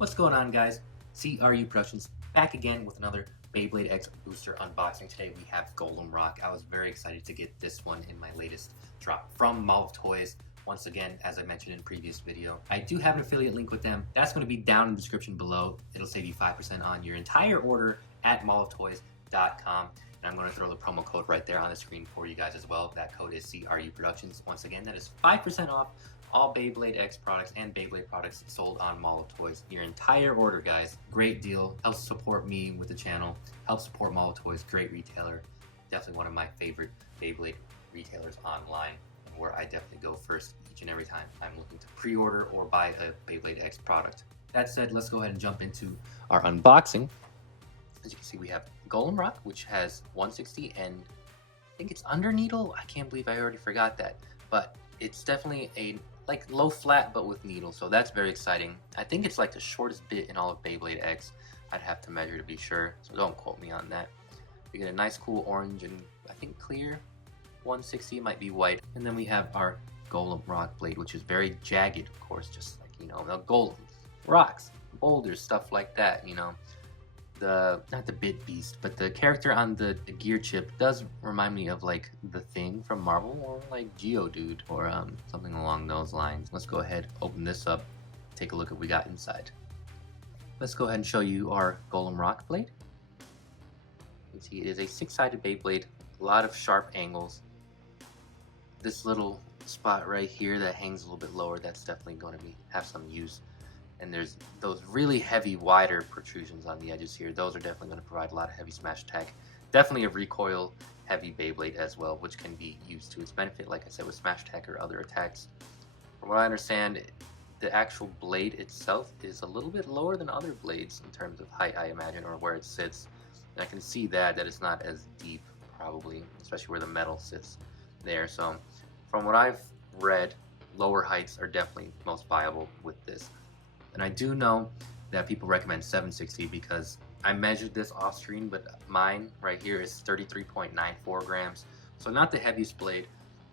What's going on, guys? CRU Productions back again with another Beyblade X booster unboxing. Today we have Golem Rock. I was very excited to get this one in my latest drop from Mall of Toys. Once again, as I mentioned in previous video, I do have an affiliate link with them. That's going to be down in the description below. It'll save you 5% on your entire order at malloftoys.com. And I'm going to throw the promo code right there on the screen for you guys as well. That code is CRU Productions. Once again, that is 5% off all Beyblade X products and Beyblade products sold on Mall of Toys. Your entire order, guys. Great deal. Helps support me with the channel. Helps support Mall of Toys. Great retailer. Definitely one of my favorite Beyblade retailers online, and where I definitely go first each and every time I'm looking to pre-order or buy a Beyblade X product. That said, let's go ahead and jump into our unboxing. As you can see, we have Golem Rock, which has 160, and I think it's under needle. I can't believe I already forgot that, but it's definitely a like low flat but with needle, so that's very exciting. I think it's like the shortest bit in all of Beyblade X. I'd have to measure to be sure, so don't quote me on that. We get a nice cool orange and I think clear 160, might be white. And then we have our Golem Rock blade, which is very jagged, of course, just like, you know, the golems, rocks, boulders, stuff like that, you know. Not the Bit Beast, but the character on the gear chip does remind me of like the Thing from Marvel, or like Geodude, or something along those lines. Let's go ahead, open this up, take a look at what we got inside. Let's go ahead and show you our Golem Rock blade. You can see it is a 6-sided Beyblade, a lot of sharp angles. This little spot right here that hangs a little bit lower, that's definitely going to have some use. And there's those really heavy, wider protrusions on the edges here. Those are definitely going to provide a lot of heavy smash attack. Definitely a recoil heavy Beyblade as well, which can be used to its benefit, like I said, with smash attack or other attacks. From what I understand, the actual blade itself is a little bit lower than other blades in terms of height, I imagine, or where it sits. And I can see that it's not as deep, probably, especially where the metal sits there. So from what I've read, lower heights are definitely most viable with this. And I do know that people recommend 760 because I measured this off screen, but mine right here is 33.94 grams. So not the heaviest blade,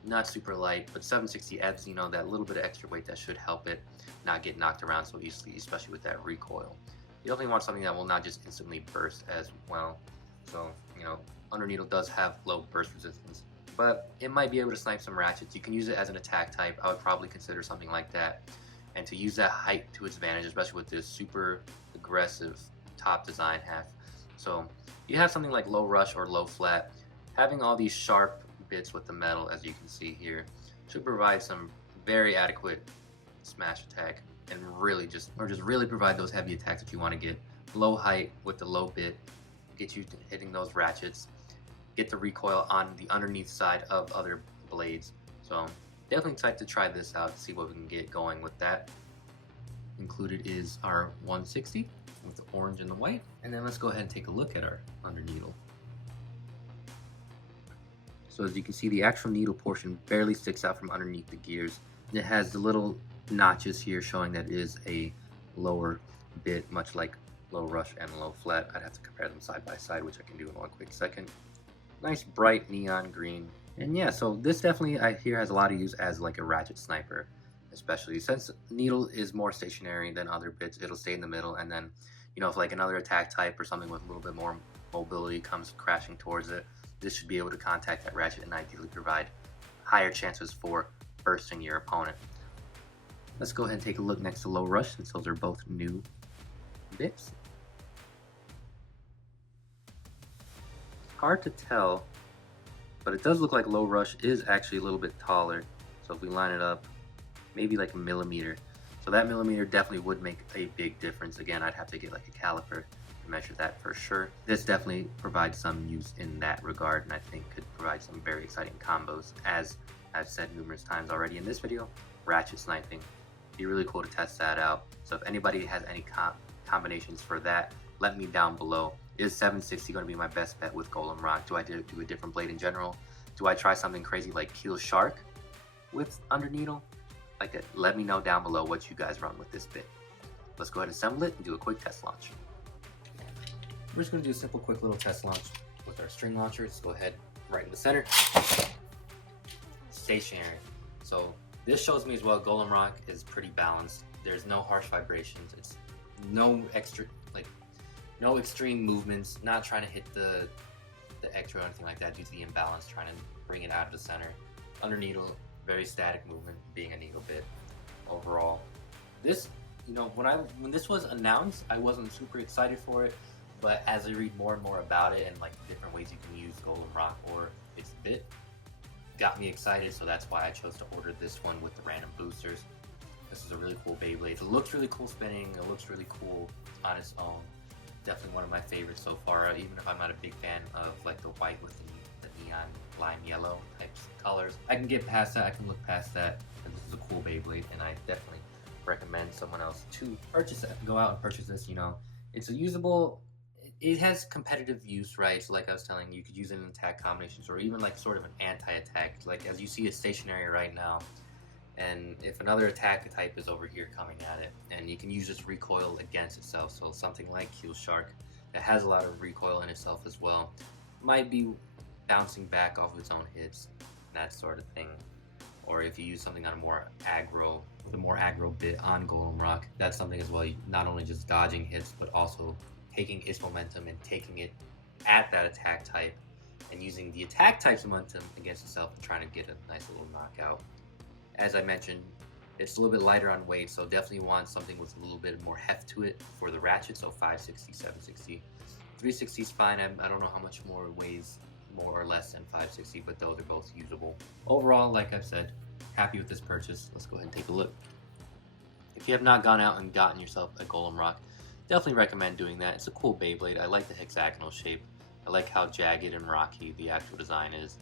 not super light, but 760 adds, you know, that little bit of extra weight that should help it not get knocked around so easily, especially with that recoil. You definitely want something that will not just instantly burst as well. So, you know, under needle does have low burst resistance, but it might be able to snipe some ratchets. You can use it as an attack type. I would probably consider something like that. And to use that height to its advantage, especially with this super aggressive top design half. So you have something like low rush or low flat. Having all these sharp bits with the metal, as you can see here, should provide some very adequate smash attack and really really provide those heavy attacks that you want to get. Low height with the low bit, get you hitting those ratchets, get the recoil on the underneath side of other blades. So definitely excited to try this out, see what we can get going with that. Included is our 160 with the orange and the white. And then let's go ahead and take a look at our under needle. So as you can see, the actual needle portion barely sticks out from underneath the gears. It has the little notches here showing that it is a lower bit, much like low rush and low flat. I'd have to compare them side by side, which I can do in one quick second. Nice bright neon green. And yeah, so this definitely I hear has a lot of use as like a ratchet sniper, especially since needle is more stationary than other bits. It'll stay in the middle, and then, you know, if like another attack type or something with a little bit more mobility comes crashing towards it, this should be able to contact that ratchet and ideally provide higher chances for bursting your opponent. Let's go ahead and take a look next to low rush, since those are both new bits. Hard to tell, but it does look like low rush is actually a little bit taller. So if we line it up, maybe like a millimeter. So that millimeter definitely would make a big difference. Again, I'd have to get like a caliper to measure that for sure. This definitely provides some use in that regard, and I think could provide some very exciting combos. As I've said numerous times already in this video, ratchet sniping. It'd be really cool to test that out. So if anybody has any combinations for that, let me down below. Is 760 going to be my best bet with Golem Rock? Do I do a different blade in general? Do I try something crazy like Keel Shark with under needle? Let me know down below what you guys run with this bit. Let's go ahead and assemble it and do a quick test launch. We're just going to do a simple quick little test launch with our string launcher. Let's go ahead right in the center. Stationary. So this shows me as well Golem Rock is pretty balanced. There's no harsh vibrations. It's no extra, like, no extreme movements, not trying to hit the extra or anything like that due to the imbalance, trying to bring it out of the center. Under needle, very static movement, being a needle bit. Overall, this, when this was announced, I wasn't super excited for it, but as I read more and more about it and like different ways you can use Golem Rock or its bit, got me excited, so that's why I chose to order this one with the random boosters. This is a really cool Beyblade. It looks really cool spinning, it looks really cool on its own. Definitely one of my favorites so far, even if I'm not a big fan of like the white with the neon lime yellow types colors. I can get past that, I can look past that, and this is a cool Beyblade, and I definitely recommend someone else to purchase it. Go out and purchase this, It's a usable, it has competitive use, right? So like I was telling you, could use it in attack combinations or even like sort of an anti-attack. Like as you see, it's stationary right now. And if another attack type is over here coming at it, and you can use this recoil against itself, so something like Kill Shark that has a lot of recoil in itself as well, might be bouncing back off of its own hits, that sort of thing. Or if you use something on a more aggro, with a more aggro bit on Golem Rock, that's something as well, not only just dodging hits, but also taking its momentum and taking it at that attack type, and using the attack type's momentum against itself and trying to get a nice little knockout. As I mentioned, it's a little bit lighter on weight, so definitely want something with a little bit more heft to it for the ratchet, so 560, 760. 360 is fine, I don't know how much more it weighs, more or less than 560, but those are both usable. Overall, like I've said, happy with this purchase. Let's go ahead and take a look. If you have not gone out and gotten yourself a Golem Rock, definitely recommend doing that. It's a cool Beyblade. I like the hexagonal shape. I like how jagged and rocky the actual design is.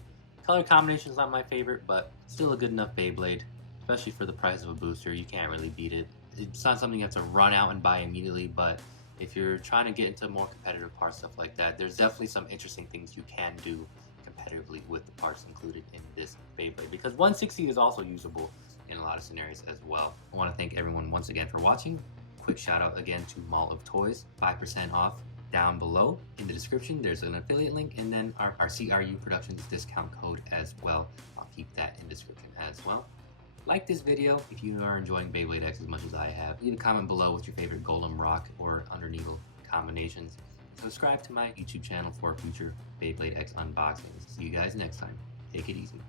Color combination is not my favorite, but still a good enough Beyblade, especially for the price of a booster. You can't really beat it. It's not something you have to run out and buy immediately, but if you're trying to get into more competitive parts, stuff like that, there's definitely some interesting things you can do competitively with the parts included in this Beyblade, because 160 is also usable in a lot of scenarios as well. I want to thank everyone once again for watching. Quick shout out again to Mall of Toys, 5% off. Down below in the description, there's an affiliate link, and then our CRU Productions discount code as well. I'll keep that in description as well. Like this video if you are enjoying Beyblade X as much as I have. Leave a comment below with your favorite Golem Rock or Under Needle combinations. Subscribe to my YouTube channel for future Beyblade X unboxings. See you guys next time. Take it easy.